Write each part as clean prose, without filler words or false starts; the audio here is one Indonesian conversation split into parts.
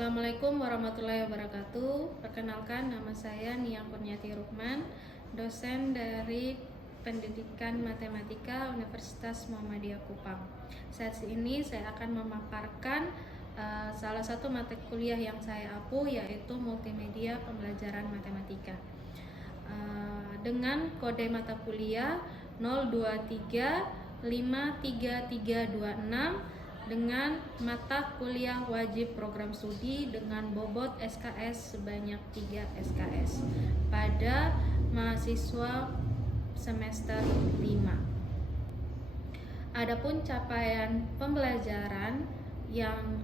Assalamualaikum warahmatullahi wabarakatuh. Perkenalkan, nama saya Nia Kurniati Rukman, dosen dari Pendidikan Matematika Universitas Muhammadiyah Kupang. Saat ini saya akan memaparkan salah satu mata kuliah yang saya ampu, yaitu Multimedia Pembelajaran Matematika. Dengan kode mata kuliah 0235336 dengan mata kuliah wajib program studi dengan bobot SKS sebanyak 3 SKS pada mahasiswa semester 5. Adapun capaian pembelajaran yang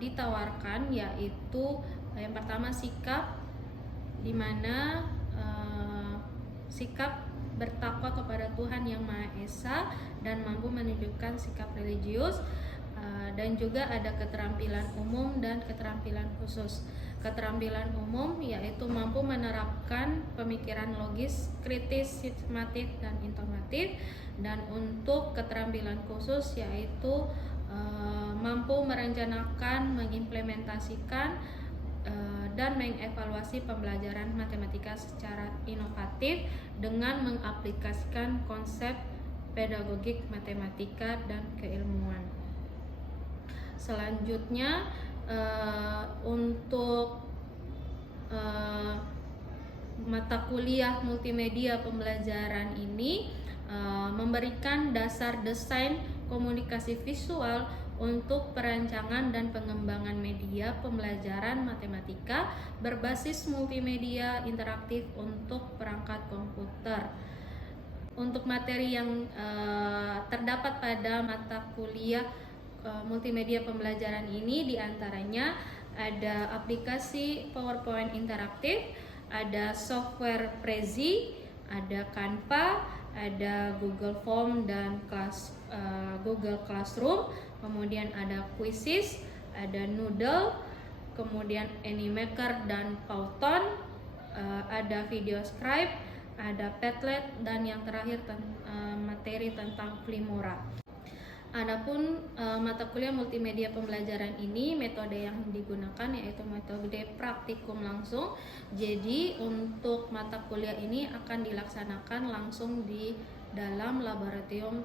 ditawarkan yaitu yang pertama sikap, di mana sikap bertakwa kepada Tuhan Yang Maha Esa dan mampu menunjukkan sikap religius. Dan juga ada keterampilan umum dan keterampilan khusus. Keterampilan umum yaitu mampu menerapkan pemikiran logis, kritis, sistematik, dan informatif. Dan untuk keterampilan khusus yaitu mampu merencanakan, mengimplementasikan, dan mengevaluasi pembelajaran matematika secara inovatif dengan mengaplikasikan konsep pedagogik matematika dan keilmuan. Selanjutnya untuk mata kuliah multimedia pembelajaran ini memberikan dasar desain komunikasi visual untuk perancangan dan pengembangan media pembelajaran matematika berbasis multimedia interaktif untuk perangkat komputer. Untuk materi yang terdapat pada mata kuliah multimedia pembelajaran ini diantaranya ada aplikasi PowerPoint interaktif, ada software Prezi, ada Canva, ada Google Form dan Google Classroom, kemudian ada Quizzes, ada Noodle, kemudian Animaker dan Powtoon, ada VideoScribe, ada Padlet, dan yang terakhir materi tentang Filmora. Adapun mata kuliah multimedia pembelajaran ini metode yang digunakan yaitu metode praktikum langsung. Jadi untuk mata kuliah ini akan dilaksanakan langsung di dalam laboratorium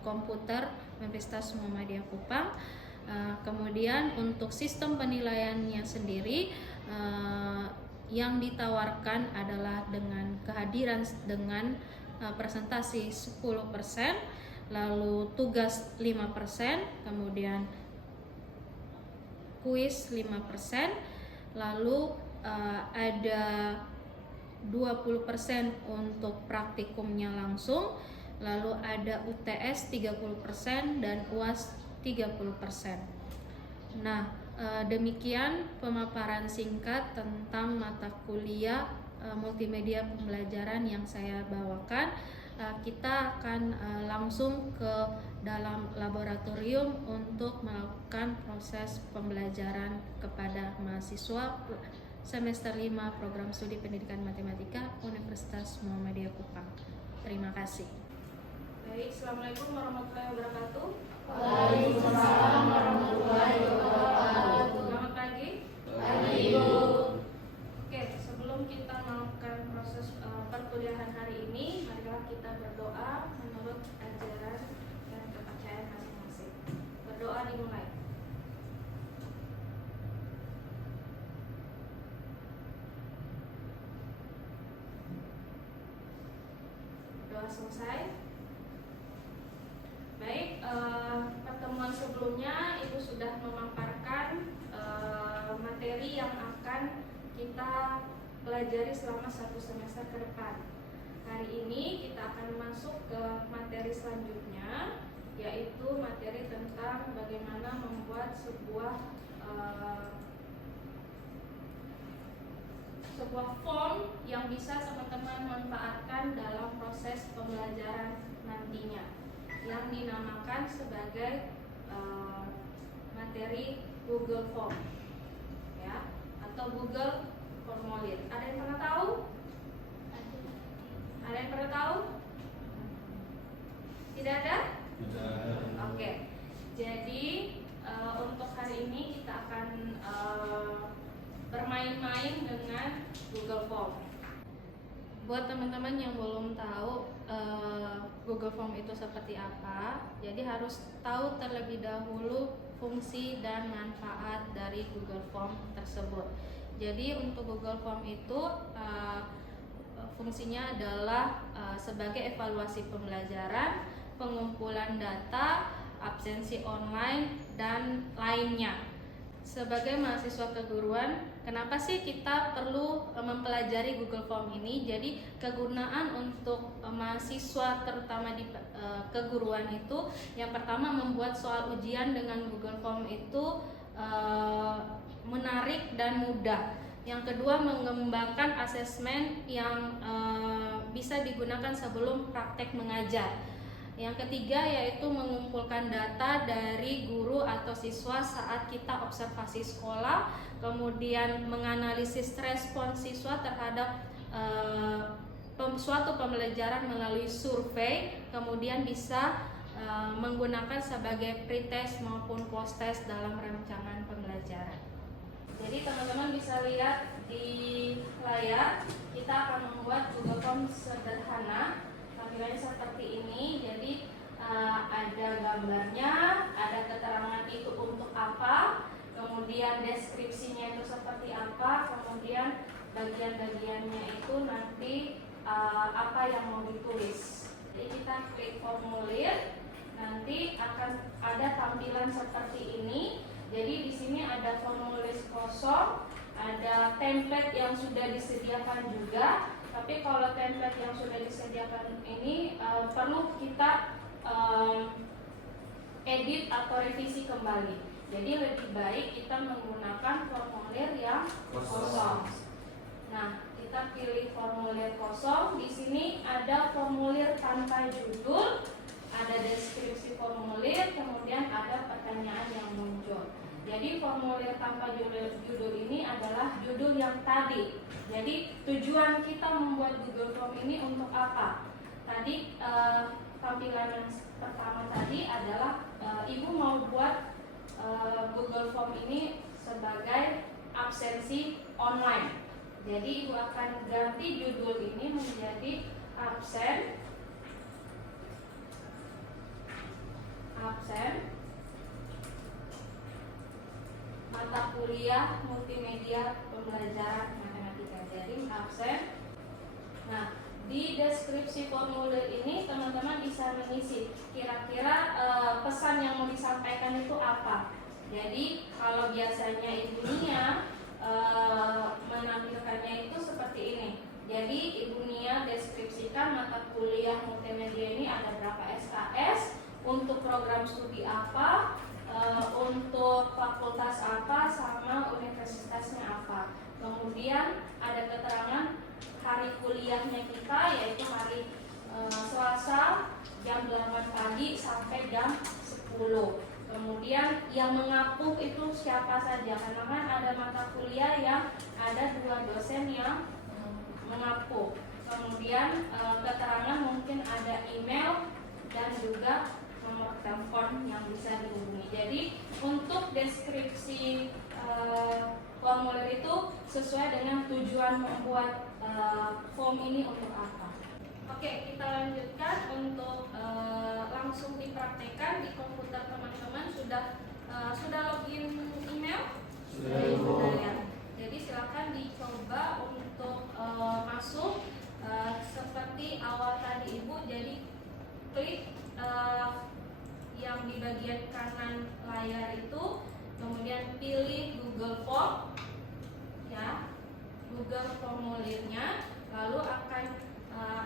komputer Universitas Muhammadiyah Kupang. Kemudian untuk sistem penilaiannya sendiri yang ditawarkan adalah dengan kehadiran dengan presentasi 10%, lalu tugas 5%, kemudian kuis 5%, lalu ada 20% untuk praktikumnya langsung, lalu ada UTS 30% dan UAS 30%. Nah, demikian pemaparan singkat tentang mata kuliah multimedia pembelajaran yang saya bawakan. Kita akan langsung ke dalam laboratorium untuk melakukan proses pembelajaran kepada mahasiswa semester 5 program studi pendidikan matematika Universitas Muhammadiyah Kupang. Terima kasih. Baik, Assalamualaikum warahmatullahi wabarakatuh. Waalaikumsalam warahmatullahi wabarakatuh. Selamat pagi. Pagi, Ibu. Oke, sebelum kita melakukan proses perkuliahan hari ini, marilah kita berdoa menurut ajaran dan kepercayaan masing-masing. Berdoa dimulai. Doa selesai. Baik, pertemuan sebelumnya Ibu sudah memaparkan materi yang akan kita pelajari selama 1 semester ke depan. Hari ini kita akan masuk ke materi selanjutnya, yaitu materi tentang bagaimana membuat sebuah form yang bisa teman-teman manfaatkan dalam proses pembelajaran nantinya, yang dinamakan sebagai materi Google Form, ya, atau Google Formulir. Ada yang pernah tahu? Ada yang pernah tahu? Tidak ada? Oke. Jadi untuk hari ini kita akan bermain dengan Google Form. Buat teman-teman yang belum tahu Google Form itu seperti apa, jadi harus tahu terlebih dahulu fungsi dan manfaat dari Google Form tersebut. Jadi untuk Google Form itu fungsinya adalah sebagai evaluasi pembelajaran, pengumpulan data, absensi online, dan lainnya. Sebagai mahasiswa keguruan, kenapa sih kita perlu mempelajari Google Form ini? Jadi kegunaan untuk mahasiswa terutama di keguruan itu, yang pertama membuat soal ujian dengan Google Form itu menarik dan mudah. Yang kedua, mengembangkan asesmen yang bisa digunakan sebelum praktek mengajar. Yang ketiga yaitu mengumpulkan data dari guru atau siswa saat kita observasi sekolah, kemudian menganalisis respons siswa terhadap suatu pembelajaran melalui survei, kemudian bisa menggunakan sebagai pretest maupun post-test dalam rancangan pembelajaran. Jadi teman-teman bisa lihat di layar, kita akan membuat Google Form sederhana. Tampilannya seperti ini. Jadi ada gambarnya, ada keterangan itu untuk apa, kemudian deskripsinya itu seperti apa, kemudian bagian-bagiannya itu nanti apa yang mau ditulis. Jadi kita klik formulir, nanti akan ada tampilan seperti ini. Jadi di sini ada formulir kosong, ada template yang sudah disediakan juga. Tapi kalau template yang sudah disediakan ini perlu kita edit atau revisi kembali. Jadi lebih baik kita menggunakan formulir yang kosong. Nah, kita pilih formulir kosong. Di sini ada formulir tanpa judul, ada deskripsi formulir, kemudian ada pertanyaan yang muncul. Jadi formulir tanpa judul ini adalah judul yang tadi. Jadi tujuan kita membuat Google Form ini untuk apa? Tadi tampilan yang pertama tadi adalah Ibu mau buat Google Form ini sebagai absensi online. Jadi Ibu akan ganti judul ini menjadi absen mata kuliah multimedia pembelajaran matematika. Jadi absen. Nah, di deskripsi formulir ini teman-teman bisa mengisi kira-kira pesan yang mau disampaikan itu apa. Jadi kalau biasanya Ibu Nia menampilkannya itu seperti ini. Jadi Ibu Nia deskripsikan mata kuliah multimedia ini ada berapa SKS, untuk program studi apa, untuk fakultas apa, sama universitasnya apa. Kemudian ada keterangan hari kuliahnya kita, yaitu hari Selasa jam 8 pagi sampai jam 10. Kemudian yang mengapung itu siapa saja, karena kan ada mata kuliah yang ada 2 dosen yang mengapung. Kemudian keterangan mungkin ada email dan juga nomor telepon yang bisa dihubungi. Jadi untuk deskripsi formulir itu sesuai dengan tujuan membuat form ini untuk apa. Oke, kita lanjutkan untuk langsung dipraktekkan di komputer teman-teman. Sudah login email? Sudah ya. Jadi silakan dicoba untuk masuk seperti awal tadi Ibu. Jadi klik yang di bagian kanan layar itu, kemudian pilih Google Form, ya, Google formulirnya, lalu akan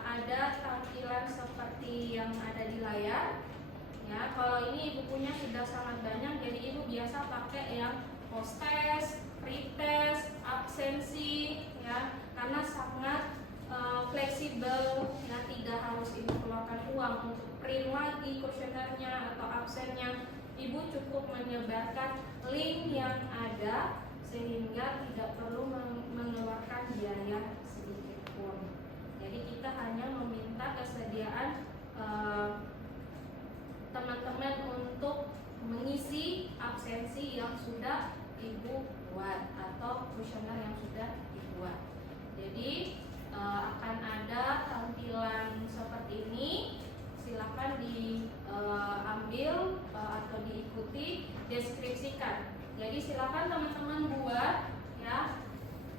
ada tampilan seperti yang ada di layar. Ya, kalau ini Ibu punya sudah sangat banyak, jadi Ibu biasa pakai yang post-test, pre-test, absensi, ya, karena sangat fleksibel, ya, tidak harus Ibu keluarkan uang untuk print lagi kuesionernya atau absennya. Ibu cukup menyebarkan link yang ada sehingga tidak perlu mengeluarkan biaya sedikit pun. Jadi kita hanya meminta kesediaan teman-teman untuk mengisi absensi yang sudah Ibu buat atau kuesioner yang sudah dibuat. Jadi akan ada tampilan seperti ini. Silakan diambil atau diikuti, deskripsikan. Jadi silakan teman-teman buat ya.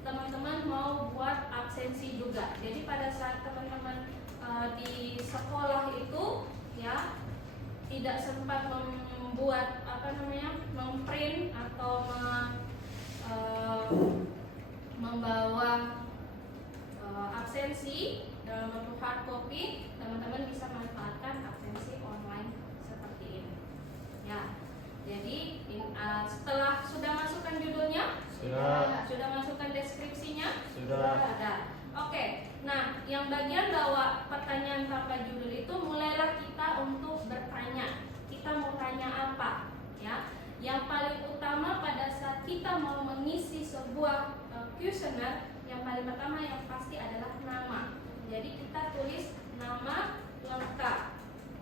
Teman-teman mau buat absensi juga. Jadi pada saat teman-teman di sekolah itu ya tidak sempat membuat memprint atau membawa absensi dalam bentuk hard copy, teman-teman bisa manfaatkan absensi online seperti ini. Ya, jadi setelah sudah masukkan judulnya, sudah masukkan deskripsinya, Sudah. ada. Oke, nah yang bagian bawah pertanyaan tanpa judul itu mulailah kita untuk bertanya. Kita mau tanya apa? Ya, yang paling utama pada saat kita mau mengisi sebuah kuesioner, yang paling pertama yang pasti adalah nama. Jadi kita tulis nama lengkap,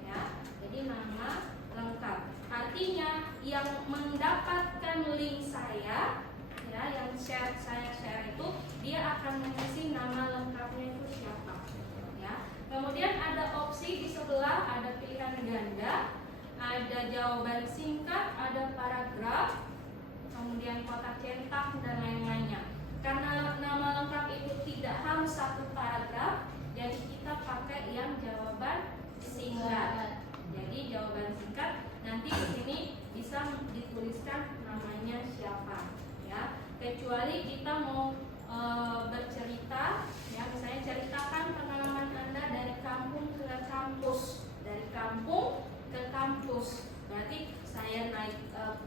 ya. Jadi nama lengkap. Artinya yang mendapatkan link saya, ya, yang saya share itu, dia akan mengisi nama lengkapnya itu siapa, ya. Kemudian ada opsi di sebelah, ada pilihan ganda, ada jawaban singkat, ada paragraf, kemudian kotak cetak dan lain-lainnya. Karena nama lengkap itu tidak harus satu paragraf, jadi kita pakai yang jawaban singkat. Jadi jawaban singkat nanti di sini bisa dituliskan namanya siapa, ya. Kecuali kita mau bercerita, ya, misalnya ceritakan pengalaman Anda dari kampung ke kampus, dari kampung ke kampus. Berarti saya naik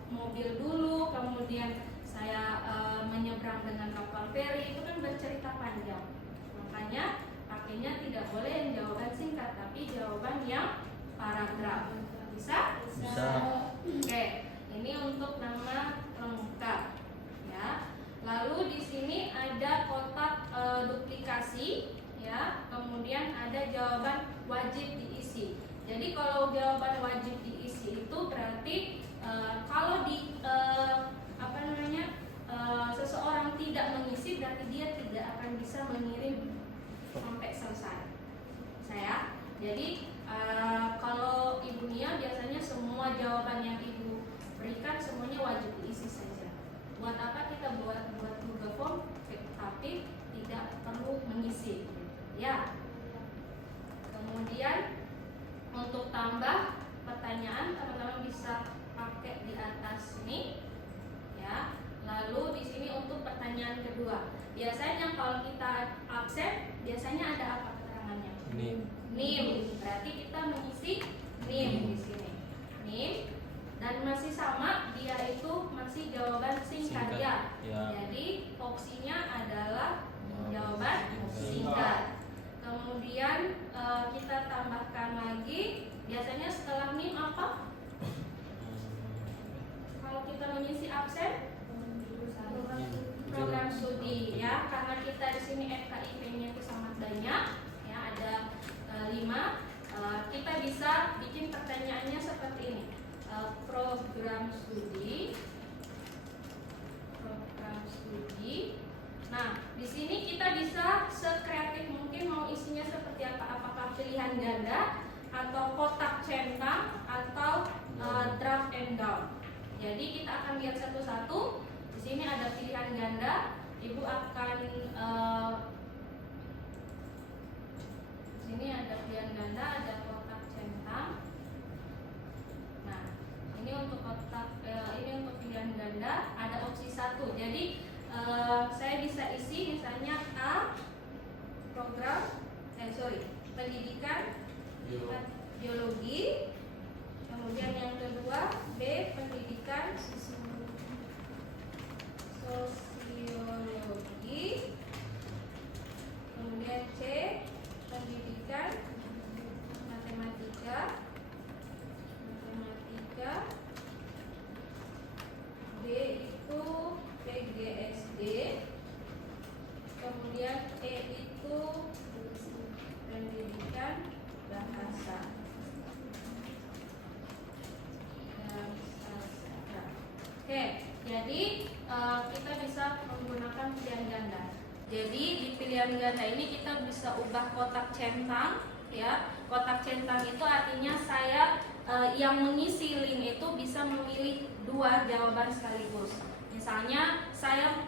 mobil dulu, kemudian saya menyeberang dengan kapal feri, itu kan bercerita panjang. Makanya pakainya tidak boleh yang jawaban singkat, tapi jawaban yang paragraf. Bisa? Bisa. Oke, ini untuk nama lengkap, ya. Lalu di sini ada kotak duplikasi, ya. Kemudian ada jawaban wajib diisi. Jadi kalau jawaban wajib diisi itu berarti kalau seseorang tidak mengisi, berarti dia tidak akan bisa mengirim sampai selesai. Jadi kalau Ibu Nia biasanya semua jawaban yang Ibu berikan semuanya wajib diisi saja. Buat apa kita buat Google Form tapi tidak perlu mengisi, ya. Kemudian untuk tambah pertanyaan, teman-teman bisa pakai di atas ini, ya. Lalu di sini untuk pertanyaan kedua, biasanya kalau kita absen, biasanya ada apa keterangannya? NIM. Berarti kita mengisi NIM di sini. NIM dan masih sama, dia itu masih jawaban singkat, ya. Jadi opsinya adalah jawaban singkat. Kemudian kita tambahkan lagi, biasanya setelah NIM apa? Kalau kita mengisi absen, program studi, ya. Karena kita di sini FKIP-nya itu sangat banyak, ya, ada 5. Kita bisa bikin pertanyaannya seperti ini. Program studi. Nah, di sini kita bisa sekreatif mungkin mau isinya seperti apa? Apakah pilihan ganda atau kotak centang atau drop and down. Jadi kita akan lihat satu-satu. Di sini ada pilihan ganda. Ibu akan di sini ada pilihan ganda, ada kotak centang. Nah, ini untuk ini untuk pilihan ganda ada opsi 1. Jadi saya bisa isi misalnya A pendidikan biologi, kemudian yang kedua B pendidikan sosiologi, kemudian C pendidikan matematika, D itu PGSD, kemudian E itu pendidikan bahasa. Oke, jadi kita bisa pilihan ganda. Jadi di pilihan ganda ini kita bisa ubah kotak centang, ya. Kotak centang itu artinya saya yang mengisi link itu bisa memilih 2 jawaban sekaligus. Misalnya saya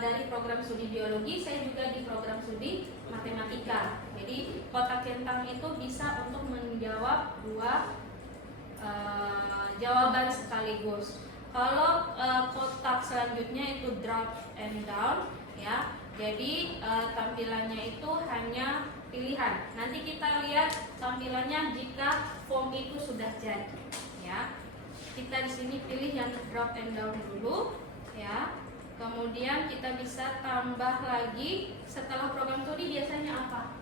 dari program studi biologi, saya juga di program studi matematika. Jadi kotak centang itu bisa untuk menjawab 2 jawaban sekaligus. Kalau kotak selanjutnya itu drop and down, ya. Jadi tampilannya itu hanya pilihan. Nanti kita lihat tampilannya jika form itu sudah jadi, ya. Kita di sini pilih yang drop and down dulu, ya. Kemudian kita bisa tambah lagi setelah program studi biasanya apa?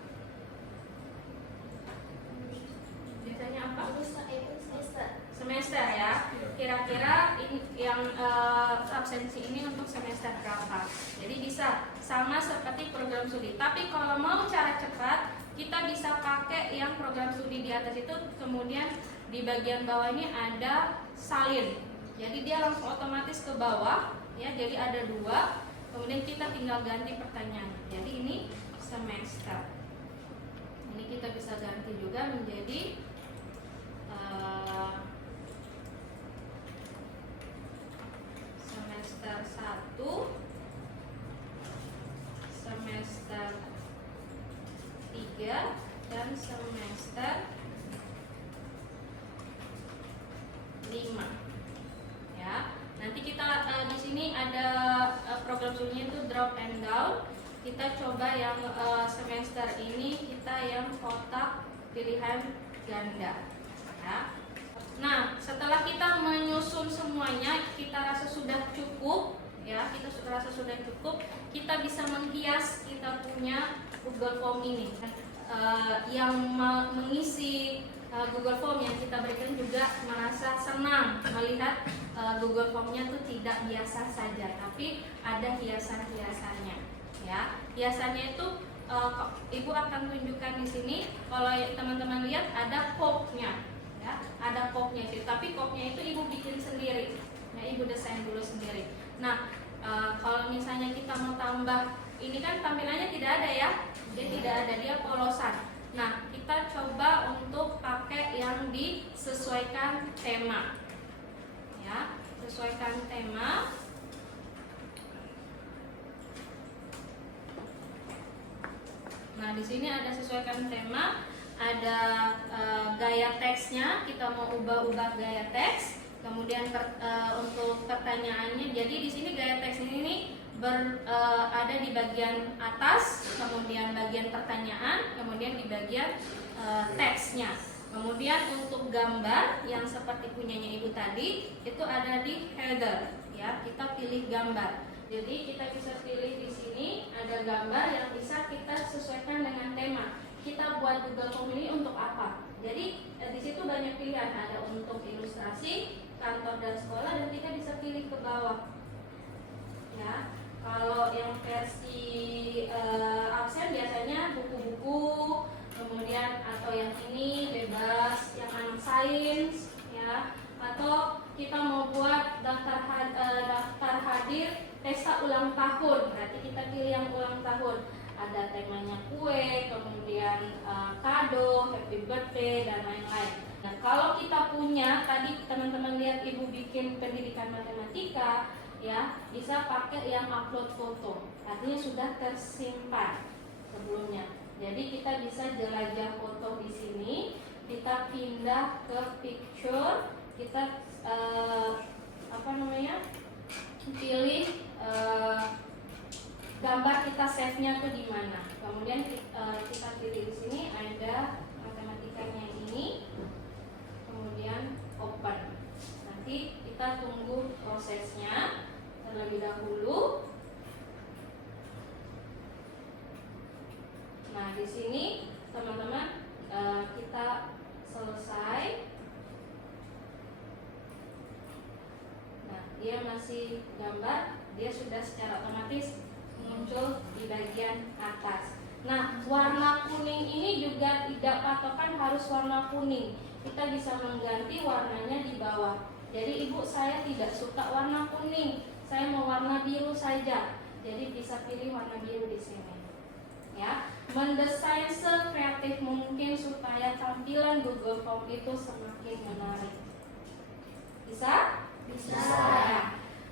Biasanya apa? Semester, ya. Kira-kira yang absensi ini untuk semester berapa? Jadi bisa sama seperti program studi. Tapi kalau mau cara cepat, kita bisa pakai yang program studi di atas itu, kemudian di bagian bawah ini ada salin. Jadi dia langsung otomatis ke bawah, ya. Jadi ada 2. Kemudian kita tinggal ganti pertanyaan. Jadi ini semester. Ini kita bisa ganti juga menjadi semester 1, semester 3, dan semester 5, ya. Nanti kita di sini ada program studinya itu drop and down. Kita coba yang semester ini kita yang kotak pilihan ganda, ya. Nah, setelah kita menyusun semuanya, kita rasa sudah cukup, ya. Kita rasa sudah cukup. Kita bisa menghias kita punya Google Form ini. Yang mengisi Google Form yang kita berikan juga merasa senang melihat Google Formnya itu tidak biasa saja, tapi ada hiasan-hiasannya, ya. Hiasannya itu Ibu akan tunjukkan di sini. Kalau teman-teman lihat ada quote-nya, ya, ada quote-nya itu. Tapi quote-nya itu Ibu bikin sendiri, ya. Ibu desain dulu sendiri. Nah, kalau misalnya kita mau tambah, ini kan tampilannya tidak ada, ya. Dia tidak ada, dia polosan. Nah, kita coba untuk pakai yang disesuaikan tema, ya. Sesuaikan tema. Nah, di sini ada sesuaikan tema, ada gaya teksnya, kita mau ubah-ubah gaya teks. Kemudian untuk pertanyaannya, jadi di sini gaya teks ini ada di bagian atas, kemudian bagian pertanyaan, kemudian di bagian teksnya. Kemudian untuk gambar yang seperti punyanya Ibu tadi, itu ada di header, ya. Kita pilih gambar. Jadi kita bisa pilih di sini ada gambar yang bisa kita sesuaikan dengan tema. Kita buat Google Form ini untuk apa? Jadi di situ banyak pilihan, ada untuk ilustrasi, kantor dan sekolah, dan kita bisa pilih ke bawah, ya. Kalau yang versi absen biasanya buku-buku, kemudian atau yang ini bebas, yang anak sains, ya. Atau kita mau buat daftar hadir pesta ulang tahun, berarti kita pilih yang ulang tahun. Ada temanya kue, kemudian kado, happy birthday, dan lain-lain. Nah, kalau kita punya, tadi teman-teman lihat Ibu bikin pendidikan matematika, ya, bisa pakai yang upload foto, artinya sudah tersimpan sebelumnya. Jadi kita bisa jelajah foto di sini, kita pindah ke picture, kita pilih gambar kita save-nya tuh di mana. Kemudian kita pilih di sini ada matematikanya ini, kemudian open. Nanti kita tunggu prosesnya terlebih dahulu. Nah, di sini teman-teman kita selesai. Nah, dia masih gambar, dia sudah secara otomatis muncul di bagian atas. Nah, warna kuning ini juga tidak patokan harus warna kuning. Kita bisa mengganti warnanya di bawah. Jadi Ibu, saya tidak suka warna kuning, saya mau warna biru saja. Jadi bisa pilih warna biru di sini. Ya, mendesain sekreatif mungkin supaya tampilan Google Form itu semakin menarik. Bisa? Bisa. Ya.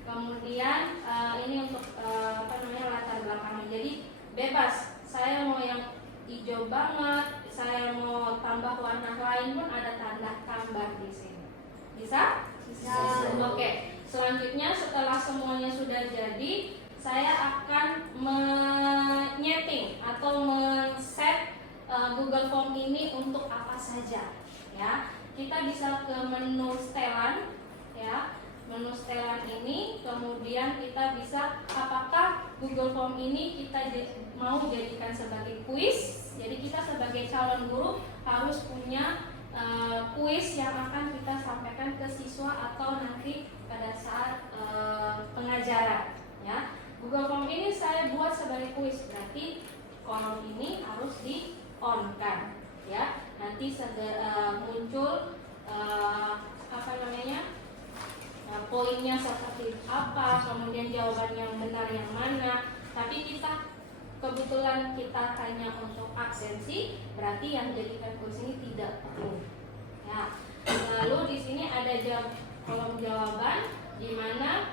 Kemudian ini untuk latar belakangnya. Jadi bebas. Saya mau yang hijau banget, saya mau tambah warna lain pun ada tanda tambah di sini. Bisa? Bisa. Oke. Selanjutnya setelah semuanya sudah jadi, saya akan menyeting atau men-set Google Form ini untuk apa saja. Ya, kita bisa ke menu setelan, ya. Menu setelan ini, kemudian kita bisa apakah Google Form ini kita mau jadikan sebagai kuis. Jadi kita sebagai calon guru harus punya kuis yang akan kita sampaikan ke siswa atau nanti pada saat pengajaran. Ya, Google Form ini saya buat sebagai kuis, berarti kolom ini harus di on kan. Ya, nanti muncul poinnya seperti apa, kemudian jawaban yang benar yang mana. Tapi kebetulan kita hanya untuk absensi, berarti yang jadikan kuis ini tidak perlu. Ya. Lalu di sini ada kolom jawaban, di mana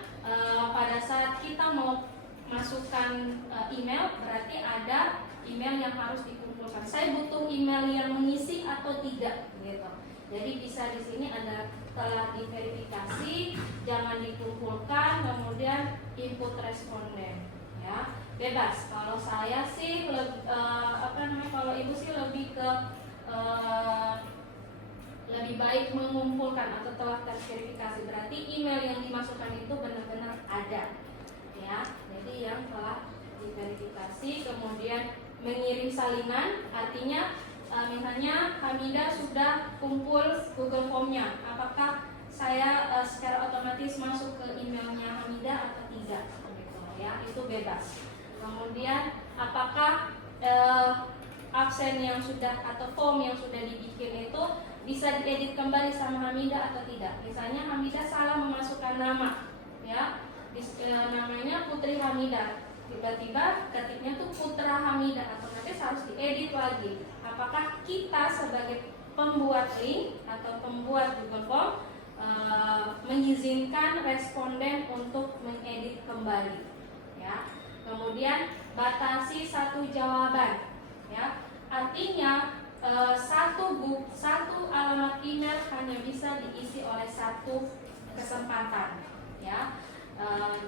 pada saat kita mau masukkan email, berarti ada email yang harus dikumpulkan. Saya butuh email yang mengisi atau tidak, gitu. Jadi bisa di sini ada telah diverifikasi, jangan dikumpulkan, kemudian input responden, ya, bebas. Kalau saya sih kalau ibu sih lebih ke lebih baik mengumpulkan atau telah terverifikasi, berarti email yang dimasukkan itu benar-benar ada, ya. Jadi yang telah diverifikasi, kemudian mengirim salinan, artinya misalnya Hamidah sudah kumpul Google Form-nya, apakah saya secara otomatis masuk ke emailnya Hamidah atau tidak, gitu, ya, itu bebas. Kemudian apakah absen yang sudah atau form yang sudah dibikin itu bisa diedit kembali sama Hamidah atau tidak. Misalnya Hamidah salah memasukkan nama, ya, namanya Putri Hamidah, tiba-tiba ketiknya tuh Putra Hamidah, otomatis harus diedit lagi. Apakah kita sebagai pembuat link atau pembuat Google Form mengizinkan responden untuk mengedit kembali, ya. Kemudian batasi satu jawaban, ya. Artinya satu alamat email hanya bisa diisi oleh satu kesempatan, ya.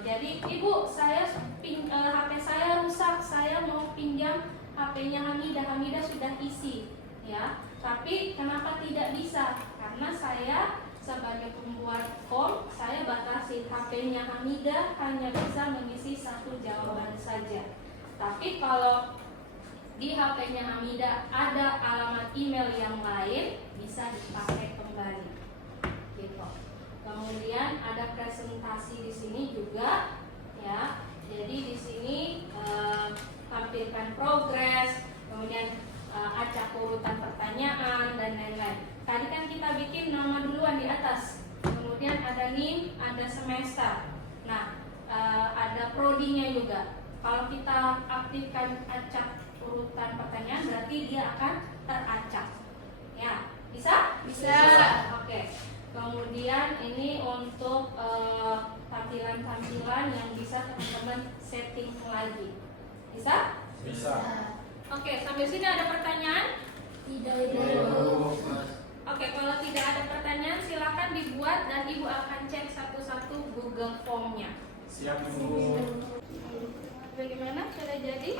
Jadi ibu, saya HP saya rusak, saya mau pinjam HP-nya Hamidah sudah isi, ya. Tapi kenapa tidak bisa? Karena saya sebagai pembuat form, saya batasi HP-nya Hamidah hanya bisa mengisi satu jawaban saja. Tapi kalau di HP-nya Hamidah ada alamat email yang lain, bisa dipakai kembali, gitu. Kemudian ada presentasi di sini juga, ya. Jadi di sini tampilkan progres, kemudian acak urutan pertanyaan dan lain-lain. Tadi kan kita bikin nama duluan di atas, kemudian ada NIM, ada semester. Nah, ada prodinya juga. Kalau kita aktifkan acak urutan pertanyaan, berarti dia akan teracak. Ya, bisa? Bisa. Oke. Kemudian ini untuk tampilan-tampilan yang bisa teman-teman setting lagi. Bisa? Bisa. Oke, sampai sini ada pertanyaan? Tidak. Oke, kalau tidak ada pertanyaan silakan dibuat dan ibu akan cek satu-satu Google Form-nya. Siap, Ibu. Bagaimana? Sudah jadi?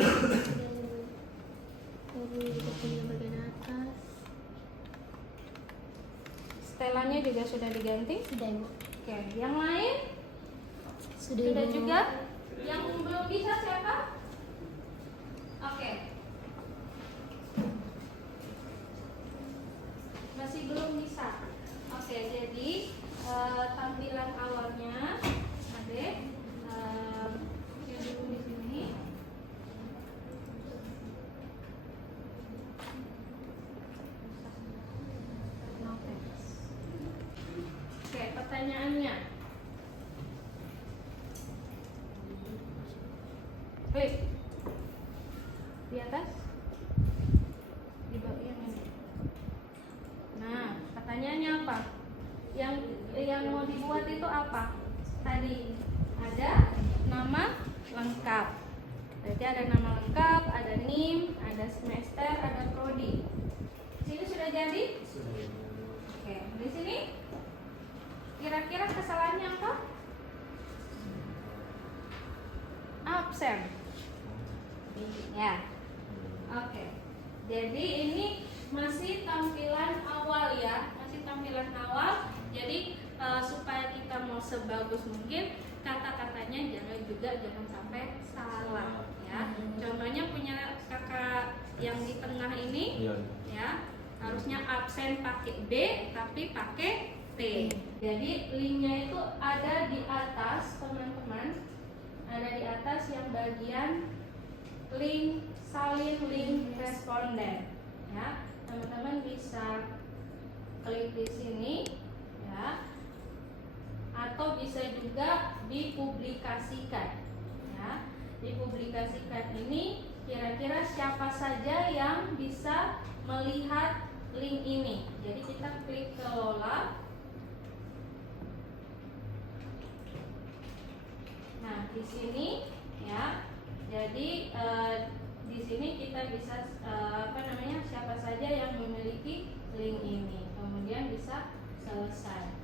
Bagian atas. Setelannya juga sudah diganti? Sudah, Ibu. Oke, yang lain? Sudah, Sudah Ibu. juga? Yang belum bisa siapa? Oke. Masih belum bisa. Oke, jadi tampilan awalnya ada yang dulu di sini. Oke, pertanyaannya. Hei, di atas, di bagian ini. Nah, pertanyaannya apa? Yang mau dibuat itu apa? Tadi ada nama lengkap. Berarti ada nama lengkap, ada NIM, ada semester, ada prodi. Sini sudah jadi? Oke, di sini kira-kira kesalahannya apa? Absen. Ya. Oke. Jadi ini masih tampilan awal ya, masih tampilan awal. Jadi supaya kita mau sebagus mungkin kata-katanya jangan sampai salah ya. Contohnya punya kakak yang di tengah ini ya, harusnya absen pakai B tapi pakai T. Jadi linknya itu ada di atas teman-teman, ada di atas yang bagian link salin link responden ya. Teman-teman bisa klik di sini ya, atau bisa juga dipublikasikan ya. Dipublikasikan ini kira-kira siapa saja yang bisa melihat link ini. Jadi kita klik kelola. Nah, di sini ya. Jadi di sini kita bisa siapa saja yang memiliki link ini. Kemudian bisa selesai.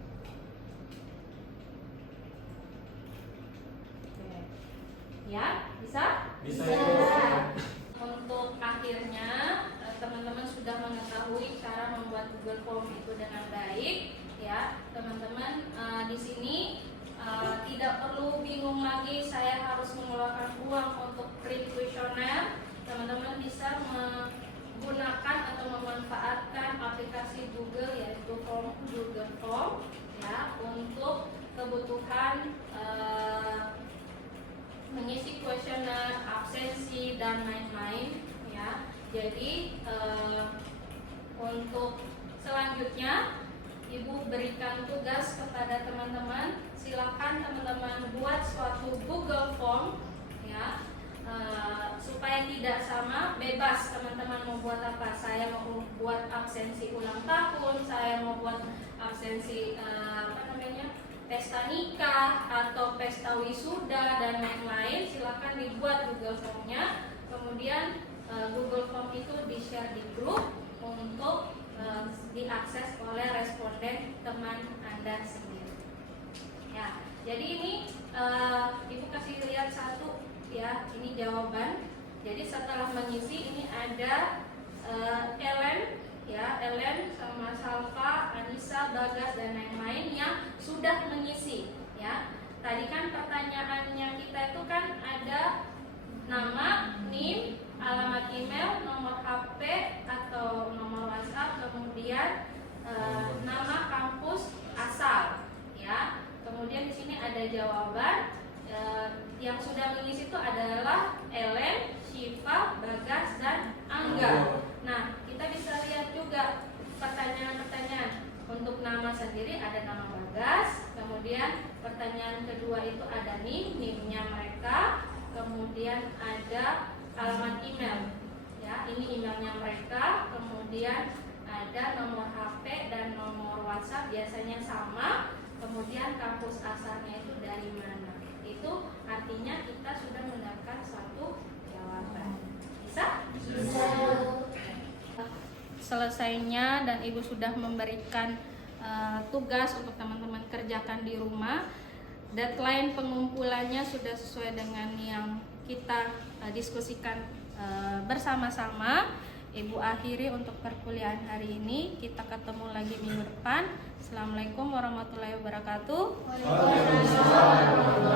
Oke. Ya, bisa? Bisa. Untuk akhirnya teman-teman sudah mengetahui cara membuat Google Form itu dengan baik ya. Teman-teman di sini tidak perlu bingung lagi saya harus mengeluarkan uang untuk print kuesioner. Teman-teman bisa menggunakan atau memanfaatkan aplikasi Google yaitu Google Form ya, untuk kebutuhan mengisi kuesioner, absensi dan lain-lain ya. Jadi untuk selanjutnya Ibu berikan tugas kepada teman-teman. Silakan teman-teman buat suatu Google Form ya, supaya tidak sama, bebas teman-teman mau buat apa. Saya mau buat absensi ulang tahun, saya mau buat absensi pesta nikah atau pesta wisuda dan lain-lain. Silakan dibuat Google Form-nya. Kemudian Google Form itu di-share di grup untuk diakses oleh responden teman Anda sendiri. Ya, jadi ini Ibu kasih lihat satu ya, ini jawaban. Jadi setelah mengisi ini ada Ellen ya, Ellen sama Salva, Anissa, Bagas dan lain-lain yang sudah mengisi ya. Tadi kan pertanyaannya kita itu kan ada nama, NIM, alamat email, nomor HP atau nomor WhatsApp, kemudian nama kampus asal ya. Kemudian di sini ada jawaban. Yang sudah mengisi itu adalah Ellen, Syifa, Bagas dan Angga. Nah, kita bisa lihat juga pertanyaan-pertanyaan. Untuk nama sendiri ada nama Bagas. Kemudian pertanyaan kedua itu ada NIM, NIM-nya mereka. Kemudian ada alamat email ya, ini emailnya mereka. Kemudian ada nomor HP dan nomor WhatsApp biasanya sama. Kemudian kampus asalnya itu dari mana. Itu artinya kita sudah mendapatkan suatu jawaban. Bisa? Bisa. Selesainya dan Ibu sudah memberikan tugas untuk teman-teman kerjakan di rumah. Deadline pengumpulannya sudah sesuai dengan yang kita diskusikan bersama-sama. Ibu akhiri untuk perkuliahan hari ini. Kita ketemu lagi minggu depan. Assalamualaikum warahmatullahi wabarakatuh. Waalaikumsalam.